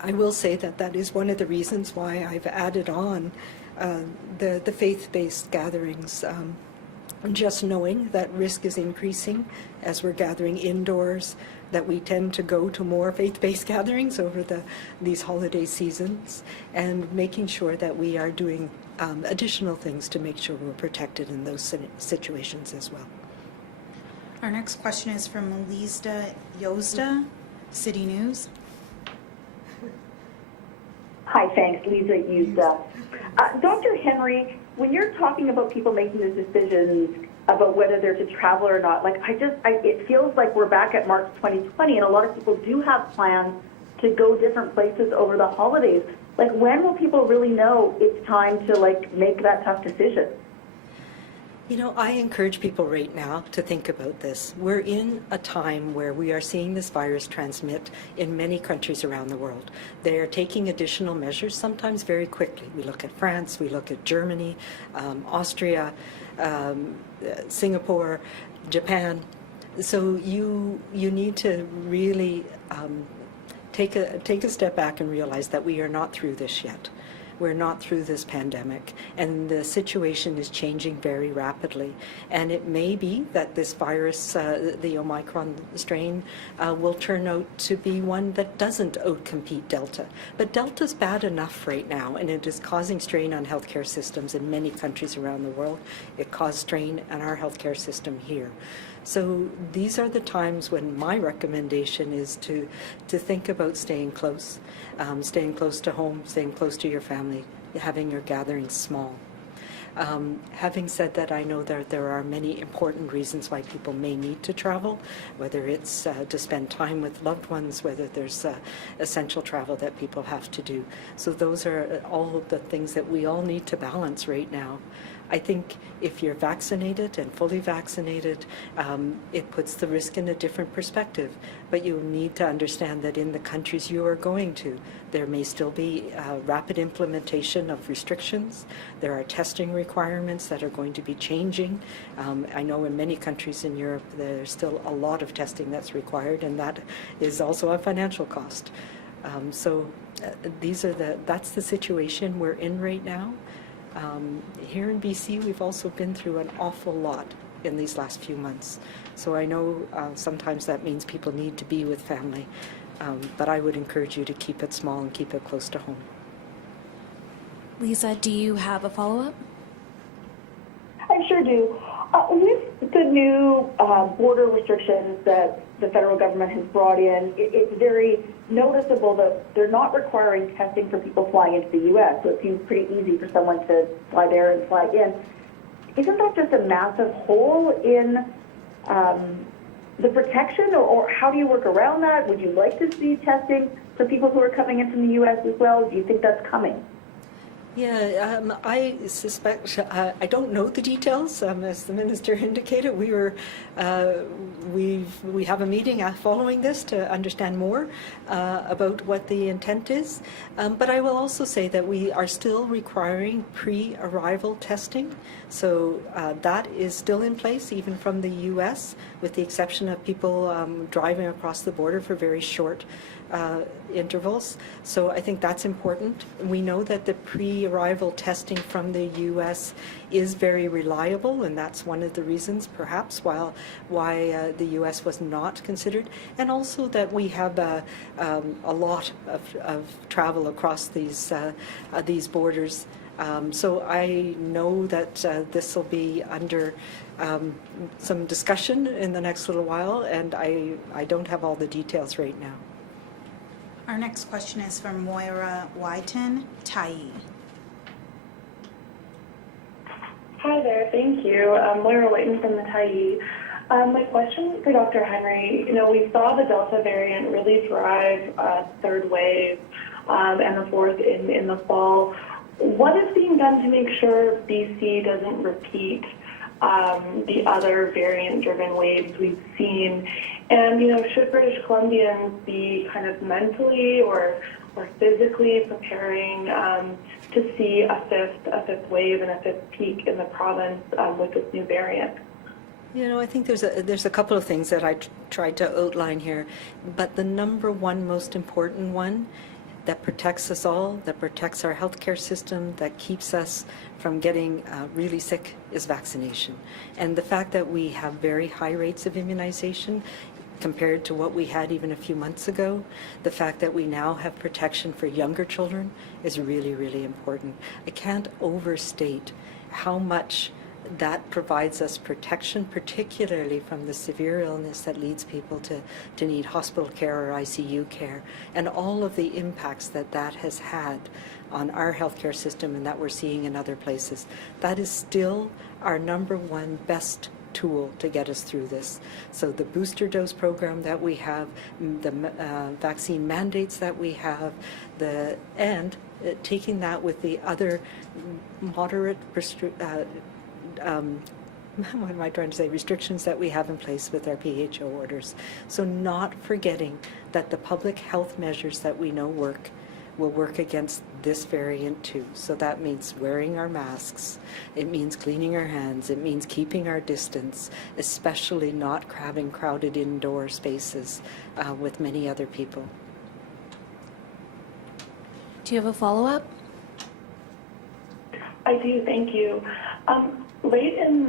I will say that that is one of the reasons why I've added on the faith-based gatherings. Just knowing that risk is increasing as we're gathering indoors, that we tend to go to more faith-based gatherings over these holiday seasons, and making sure that we are doing additional things to make sure we're protected in those situations as well. Our next question is from Lisa Yozda, City News. Hi, thanks. Lisa Yuzda. Dr. Henry, when you're talking about people making the decisions about whether they're to travel or not, it feels like we're back at March 2020, and a lot of people do have plans to go different places over the holidays. When will people really know it's time to make that tough decision? You know, I encourage people right now to think about this. We're in a time where we are seeing this virus transmit in many countries around the world. They are taking additional measures, sometimes very quickly. We look at France, we look at Germany, Austria, Singapore, Japan. So you need to really take a step back and realize that we are not through this yet. We're not through this pandemic, and the situation is changing very rapidly. And it may be that this virus, the Omicron strain, will turn out to be one that doesn't outcompete Delta. But Delta's bad enough right now, and it is causing strain on healthcare systems in many countries around the world. It caused strain on our healthcare system here. So these are the times when my recommendation is to think about staying close to home, staying close to your family, having your gatherings small. Having said that, I know that there are many important reasons why people may need to travel, whether it's to spend time with loved ones, whether there's essential travel that people have to do. So those are all of the things that we all need to balance right now. I think if you're vaccinated and fully vaccinated, it puts the risk in a different perspective. But you need to understand that in the countries you are going to, there may still be rapid implementation of restrictions. There are testing requirements that are going to be changing. I know in many countries in Europe, there's still a lot of testing that's required, and that is also a financial cost. That's the situation we're in right now. Here in BC, we've also been through an awful lot in these last few months. So I know sometimes that means people need to be with family, but I would encourage you to keep it small and keep it close to home. Lisa, do you have a follow-up? I sure do. With the new border restrictions that the federal government has brought in, it's very noticeable that they're not requiring testing for people flying into the U.S., so it seems pretty easy for someone to fly there and fly in. Isn't that just a massive hole in the protection, or how do you work around that? Would you like to see testing for people who are coming in from the U.S. as well? Do you think that's coming? Yeah, I suspect, I don't know the details. As the minister indicated, we have a meeting following this to understand more about what the intent is. But I will also say that we are still requiring pre-arrival testing. So that is still in place, even from the U.S., with the exception of people driving across the border for very short intervals. So I think that's important. We know that the pre-arrival testing from the U.S. is very reliable, and that's one of the reasons, perhaps, why the U.S. was not considered, and also that we have a lot of travel across these borders. So I know that this will be under some discussion in the next little while, and I don't have all the details right now. Our next question is from Moira Wyton, Tai. Hi there, thank you. Moira Whiten from the Tyee. My question for Dr. Henry, we saw the Delta variant really thrive third wave and the fourth in the fall. What is being done to make sure BC doesn't repeat the other variant-driven waves we've seen? And, should British Columbians be kind of mentally or physically preparing to see a fifth wave and a fifth peak in the province with this new variant? I think there's a couple of things that I tried to outline here, but the number one most important one that protects us all, that protects our healthcare system, that keeps us from getting really sick is vaccination. And the fact that we have very high rates of immunization compared to what we had even a few months ago, the fact that we now have protection for younger children is really, really important. I can't overstate how much that provides us protection, particularly from the severe illness that leads people to need hospital care or ICU care, and all of the impacts that has had on our healthcare system and that we're seeing in other places. That is still our number one best tool to get us through this. So the booster dose program that we have, the vaccine mandates that we have, and taking that with the other moderate what am I trying to say, restrictions that we have in place with our PHO orders. So not forgetting that the public health measures that we know will work against this variant too. So that means wearing our masks, it means cleaning our hands, it means keeping our distance, especially not having crowded indoor spaces with many other people. Do you have a follow-up? I do, thank you. Late in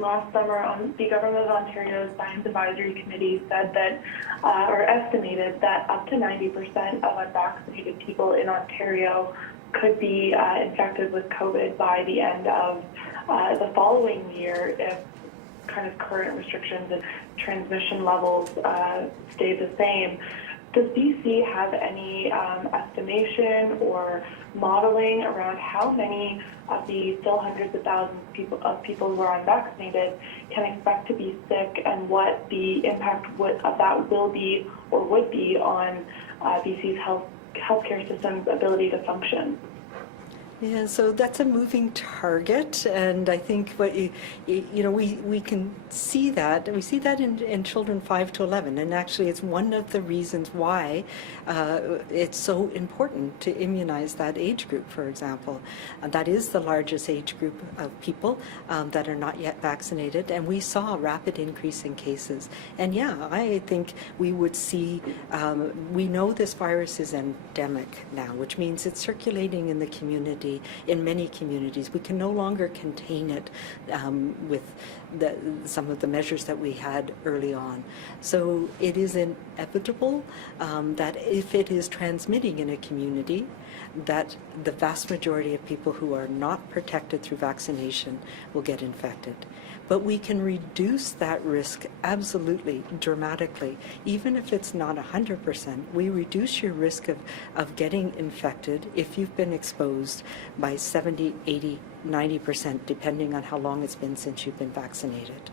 last summer, the Government of Ontario's Science Advisory Committee said that, or estimated that up to 90% of unvaccinated people in Ontario could be infected with COVID by the end of the following year if kind of current restrictions and transmission levels stay the same. Does BC have any estimation or modeling around how many of the still hundreds of thousands of people who are unvaccinated can expect to be sick, and what the impact of that will be or would be on BC's healthcare system's ability to function? Yeah, so that's a moving target, and I think what we can see that, and we see that in children 5 to 11, and actually it's one of the reasons why it's so important to immunize that age group, for example. That is the largest age group of people that are not yet vaccinated, and we saw a rapid increase in cases. And yeah, I think we would see, we know this virus is endemic now, which means it's circulating in the community, in many communities. We can no longer contain it with some of the measures that we had early on. So it is inevitable that if it is transmitting in a community, that the vast majority of people who are not protected through vaccination will get infected. But we can reduce that risk absolutely dramatically. Even if it's not 100%, we reduce your risk of getting infected if you've been exposed by 70, 80, 90%, depending on how long it's been since you've been vaccinated.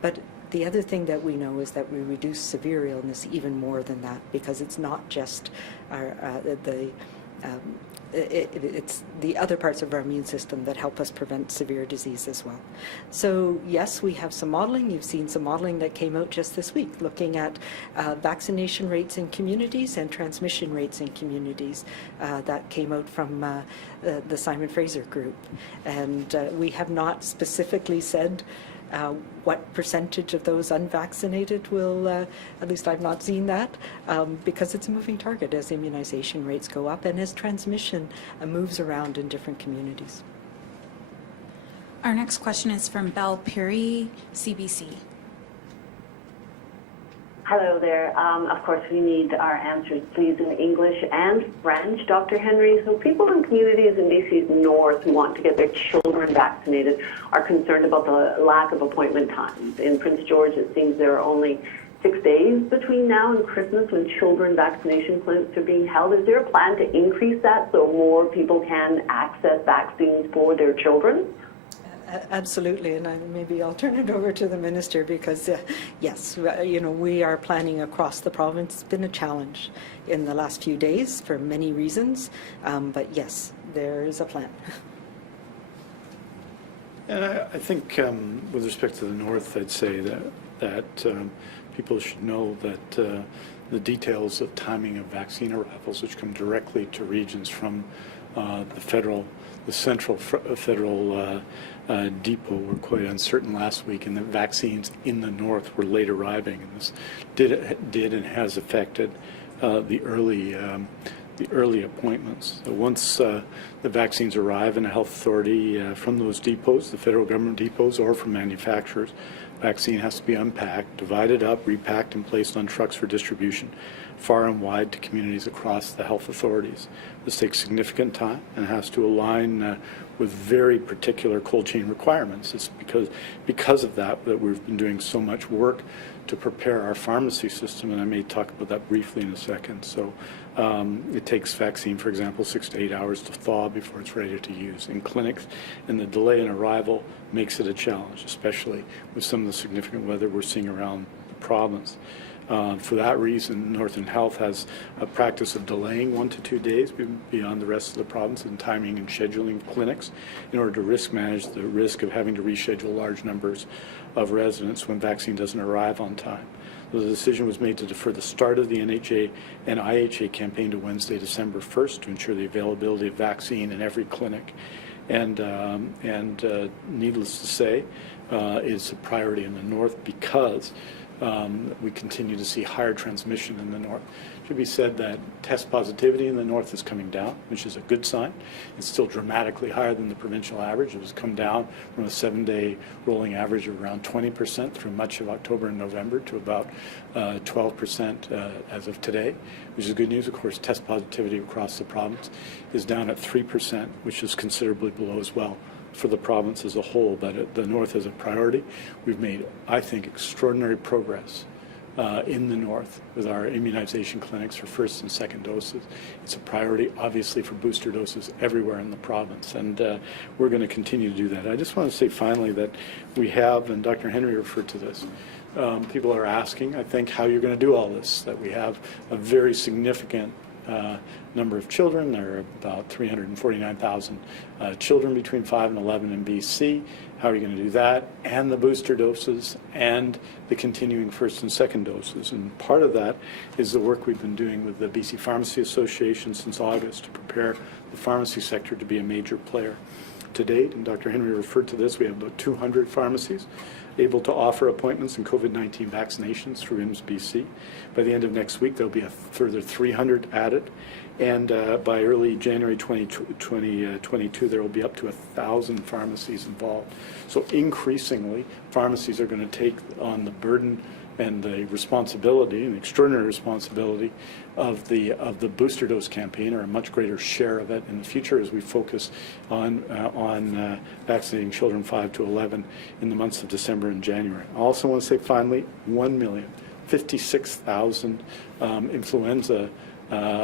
But the other thing that we know is that we reduce severe illness even more than that, because it's not just it's the other parts of our immune system that help us prevent severe disease as well. So yes, we have some modeling. You've seen some modeling that came out just this week looking at vaccination rates in communities and transmission rates in communities that came out from the Simon Fraser group. And we have not specifically said what percentage of those unvaccinated will, at least I've not seen that, because it's a moving target as immunization rates go up and as transmission moves around in different communities. Our next question is from Belle Puri, CBC. Hello there. Of course, we need our answers, please, in English and French, Dr. Henry. So people in communities in BC's north who want to get their children vaccinated are concerned about the lack of appointment times. In Prince George, it seems there are only 6 days between now and Christmas when children vaccination clinics are being held. Is there a plan to increase that so more people can access vaccines for their children? Absolutely, and maybe I'll turn it over to the minister because, yes, we are planning across the province. It's been a challenge in the last few days for many reasons, but yes, there is a plan. And I think with respect to the north, I'd say that people should know that the details of timing of vaccine arrivals, which come directly to regions from the central federal depot, were quite uncertain last week, and the vaccines in the north were late arriving, and this did and has affected the early appointments. So once the vaccines arrive in a health authority from those depots, the federal government depots, or from manufacturers, vaccine has to be unpacked, divided up, repacked, and placed on trucks for distribution far and wide to communities across the health authorities. This takes significant time and has to align with very particular cold chain requirements. It's because of that we've been doing so much work to prepare our pharmacy system, and I may talk about that briefly in a second. So it takes vaccine, for example, 6 to 8 hours to thaw before it's ready to use in clinics, and the delay in arrival makes it a challenge, especially with some of the significant weather we're seeing around the province. For that reason, Northern Health has a practice of delaying 1 to 2 days beyond the rest of the province in timing and scheduling clinics in order to risk manage the risk of having to reschedule large numbers of residents when vaccine doesn't arrive on time. The decision was made to defer the start of the NHA and IHA campaign to Wednesday, December 1st to ensure the availability of vaccine in every clinic. And needless to say, it's a priority in the north because we continue to see higher transmission in the north. It should be said that test positivity in the north is coming down, which is a good sign. It's still dramatically higher than the provincial average. It has come down from a 7-day rolling average of around 20% through much of October and November to about 12% as of today, which is good news. Of course, test positivity across the province is down at 3%, which is considerably below as well for the province as a whole, but the north is a priority. We've made, I think, extraordinary progress in the north with our immunization clinics for first and second doses. It's a priority, obviously, for booster doses everywhere in the province, and we're going to continue to do that. I just want to say finally that we have, and Dr. Henry referred to this, people are asking, I think, how you're going to do all this, that we have a very significant number of children. There are about 349,000 children between 5 and 11 in BC. How are you going to do that? And the booster doses and the continuing first and second doses. And part of that is the work we've been doing with the BC Pharmacy Association since August to prepare the pharmacy sector to be a major player. To date, and Dr. Henry referred to this, we have about 200 pharmacies able to offer appointments in COVID-19 vaccinations through IMS BC. By the end of next week, there'll be a further 300 added. And by early January 2022, there will be up to 1,000 pharmacies involved. So increasingly, pharmacies are going to take on the burden and the responsibility, an extraordinary responsibility, of the booster dose campaign, or a much greater share of it in the future as we focus on vaccinating children 5 to 11 in the months of December and January. I also want to say finally, 1,056,000 influenza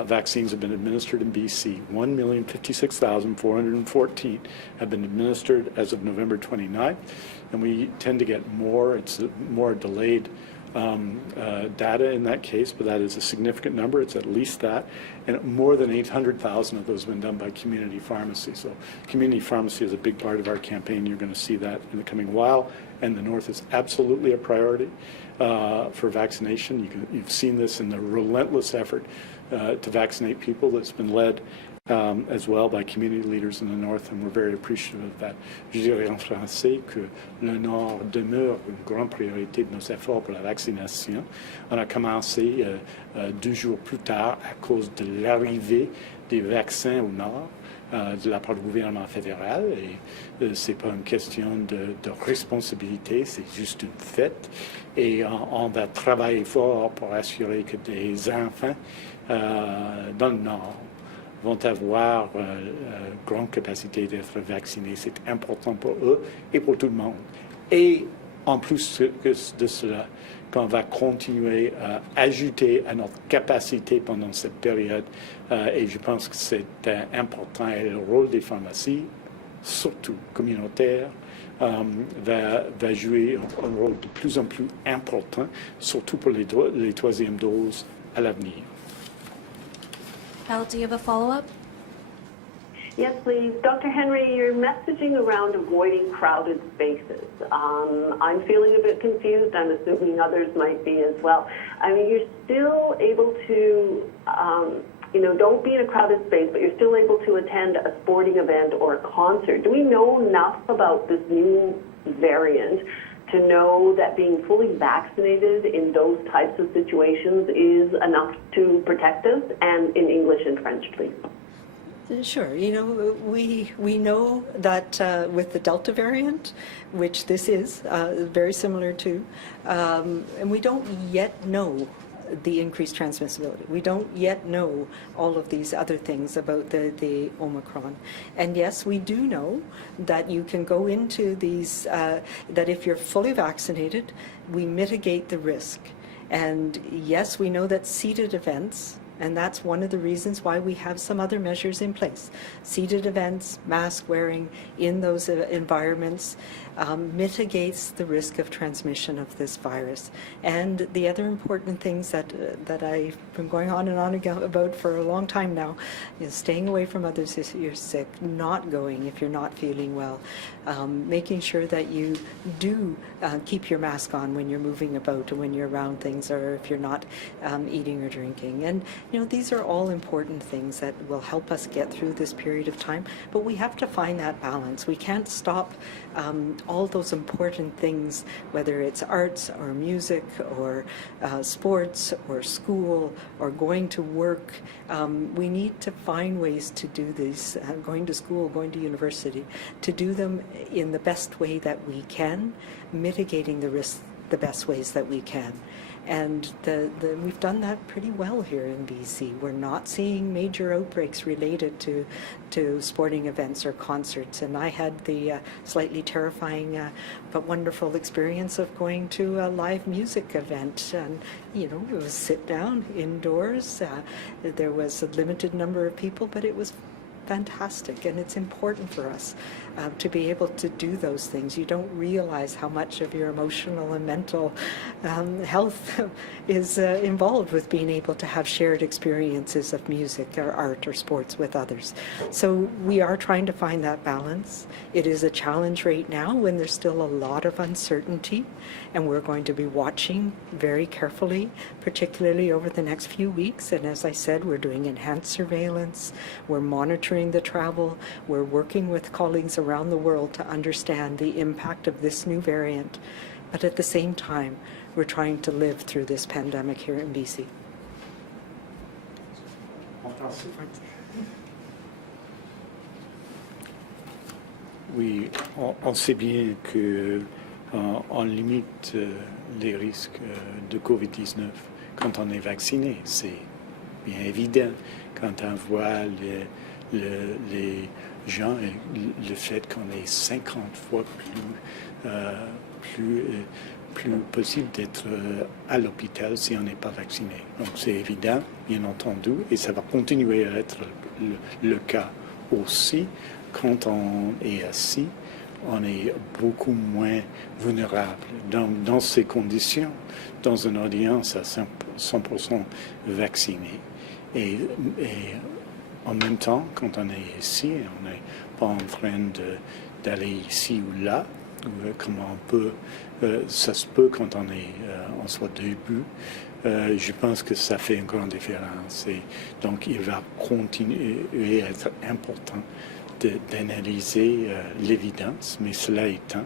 vaccines have been administered in BC. 1,056,414 have been administered as of November 29th, and we tend to get more. It's more delayed data in that case, but that is a significant number. It's at least that, and more than 800,000 of those have been done by community pharmacy. So community pharmacy is a big part of our campaign. You're going to see that in the coming while, and the north is absolutely a priority for vaccination. You've seen this in the relentless effort to vaccinate people that's been led as well by community leaders in the north, and we're very appreciative of that. Je dirais en français que le nord demeure une grande priorité de nos efforts pour la vaccination. On a commencé 2 jours plus tard à cause de l'arrivée des vaccins au nord de la part du gouvernement fédéral, et c'est pas une question de responsabilité, c'est juste une fait, et on va travailler fort pour assurer que des enfants dans le nord vont avoir grande capacité d'être vaccinés. C'est important pour eux et pour tout le monde. Et en plus de cela, qu'on va continuer à ajouter à notre capacité pendant cette période, et je pense que c'est important, et le rôle des pharmacies, surtout communautaires, va jouer un rôle de plus en plus important, surtout pour les troisièmes doses à l'avenir. Val, do you have a follow-up? Yes, please. Dr. Henry, you're messaging around avoiding crowded spaces. I'm feeling a bit confused. I'm assuming others might be as well. I mean, you're still able to, don't be in a crowded space, but you're still able to attend a sporting event or a concert. Do we know enough about this new variant to know that being fully vaccinated in those types of situations is enough to protect us? And in English and French, please. Sure. We know that with the Delta variant, which this is very similar to, and we don't yet know the increased transmissibility. We don't yet know all of these other things about the Omicron. And yes, we do know that you can go into these, that if you're fully vaccinated, we mitigate the risk. And yes, we know that seated events, and that's one of the reasons why we have some other measures in place. Seated events, mask wearing in those environments mitigates the risk of transmission of this virus. And the other important things that I've been going on and on about for a long time now is staying away from others if you're sick, not going if you're not feeling well, making sure that you do keep your mask on when you're moving about and when you're around things, or if you're not eating or drinking. these are all important things that will help us get through this period of time, but we have to find that balance. We can't stop all those important things, whether it's arts or music or sports or school or going to work. We need to find ways to do these, going to school, going to university, to do them in the best way that we can, mitigating the risks the best ways that we can. And we've done that pretty well here in BC. We're not seeing major outbreaks related to sporting events or concerts. And I had the slightly terrifying but wonderful experience of going to a live music event. And, it was sit down indoors. There was a limited number of people, but it was fantastic, and it's important for us to be able to do those things. You don't realize how much of your emotional and mental health is involved with being able to have shared experiences of music or art or sports with others. So we are trying to find that balance. It is a challenge right now when there's still a lot of uncertainty, and we're going to be watching very carefully, particularly over the next few weeks. And as I said, we're doing enhanced surveillance, we're monitoring the travel, we're working with colleagues around the world to understand the impact of this new variant. But at the same time, we're trying to live through this pandemic here in BC. Oui, on sait bien que on limite les risques de COVID-19 quand on est vacciné. C'est bien évident quand on voit les gens et le fait qu'on est 50 fois plus possible d'être à l'hôpital si on n'est pas vacciné. Donc c'est évident, bien entendu, et ça va continuer à être le cas aussi. Quand on est assis, on est beaucoup moins vulnérable. Dans ces conditions, dans une audience à 100% vaccinée, et en même temps, quand on est ici, on n'est pas en train d'aller ici ou là, comme ça se peut quand on soit debout. Je pense que ça fait une grande différence. Et donc, il va continuer à être important d'analyser l'évidence, mais cela étant,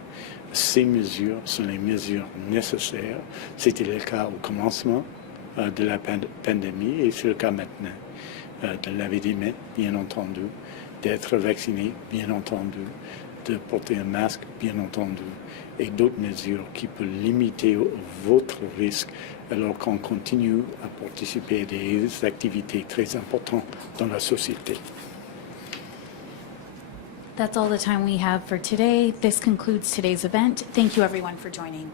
ces mesures sont les mesures nécessaires. C'était le cas au commencement de la pandémie et c'est le cas maintenant. De laver des mains, bien entendu, d'être vacciné, bien entendu, de porter un masque, bien entendu, et d'autres mesures qui peuvent limiter votre risque alors qu'on continue à participer à des activités très importantes dans la société. That's all the time we have for today. This concludes today's event. Thank you everyone for joining.